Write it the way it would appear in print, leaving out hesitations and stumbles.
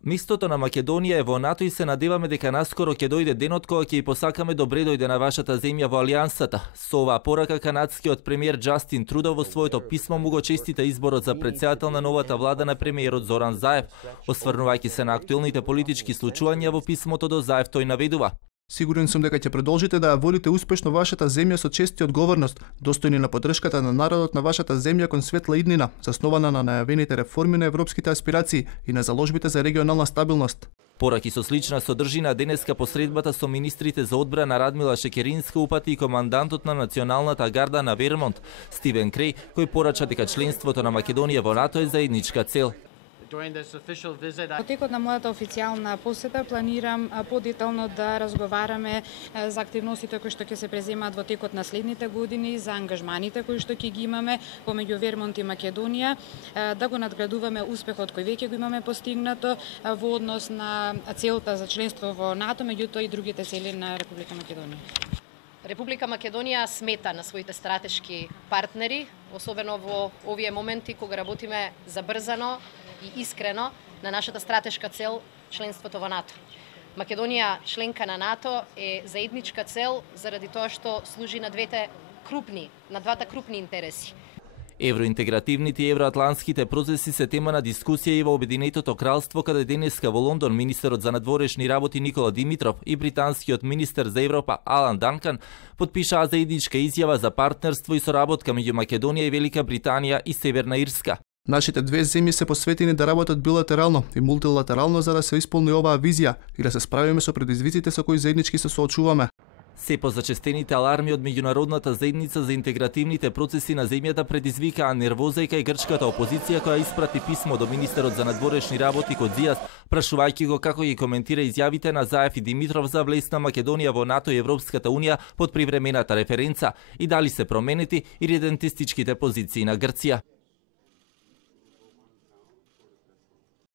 Местото на Македонија е во НАТО и се надеваме дека наскоро ќе дојде денот кога ќе и посакаме добре дојде на вашата земја во алијансата. Со оваа порака канадскиот премиер Џастин Трудо во своето писмо му го честита изборот за претседател на новата влада на премиерот Зоран Заев. Осврнувајќи се на актуелните политички случувања во писмото до Заев, тој наведува: Сигурен сум дека ќе продолжите да ја водите успешно вашата земја со чест и одговорност, достојни на поддршката на народот на вашата земја кон светла иднина, заснована на најавените реформи на европските аспирации и на заложбите за регионална стабилност. Пораки со слична содржина денеска посредбата со министрите за одбрана Радмила Шекеринска упати и командантот на Националната гарда на Вермонт, Стивен Креј, кој порача дека членството на Македонија во НАТО е заедничка цел. Во текот на мојата официјална посета планирам подетално да разговараме за активностите кои што ќе се преземаат во текот на следните години, за ангажманите кои што ќе ги имаме помеѓу Вермонт и Македонија, да го надградуваме успехот кој веќе го имаме постигнато во однос на целта за членство во НАТО, меѓутоа и другите цели на Република Македонија. Република Македонија смета на своите стратешки партнери, особено во овие моменти кога работиме забрзано и искрено на нашата стратешка цел членството во НАТО. Македонија, членка на НАТО, е заедничка цел заради тоа што служи на двата крупни интереси. Евроинтегративните и евроатлантските процеси се тема на дискусија и во Обединетото кралство, каде денеска во Лондон министерот за надворешни работи Никола Димитров и британскиот министер за Европа Алан Данкан потпишаа заедничка изјава за партнерство и соработка меѓу Македонија и Велика Британија и Северна Ирска. Нашите две земји се посветени да работат билатерално и мултилатерално за да се исполни оваа визија и да се справиме со предизвиците со кои заеднички се соочуваме. Се позачестените аларми од меѓународната заедница за интегративните процеси на земјата предизвикаа нервоза и кај грчката опозиција, која испрати писмо до министерот за надворешни работи Кодзијас, прашувајќи го како ги коментира изјавите на Заев и Димитров за влез на Македонија во НАТО и Европската унија под привремената референца и дали се променети иридентистичките позиции на Грција.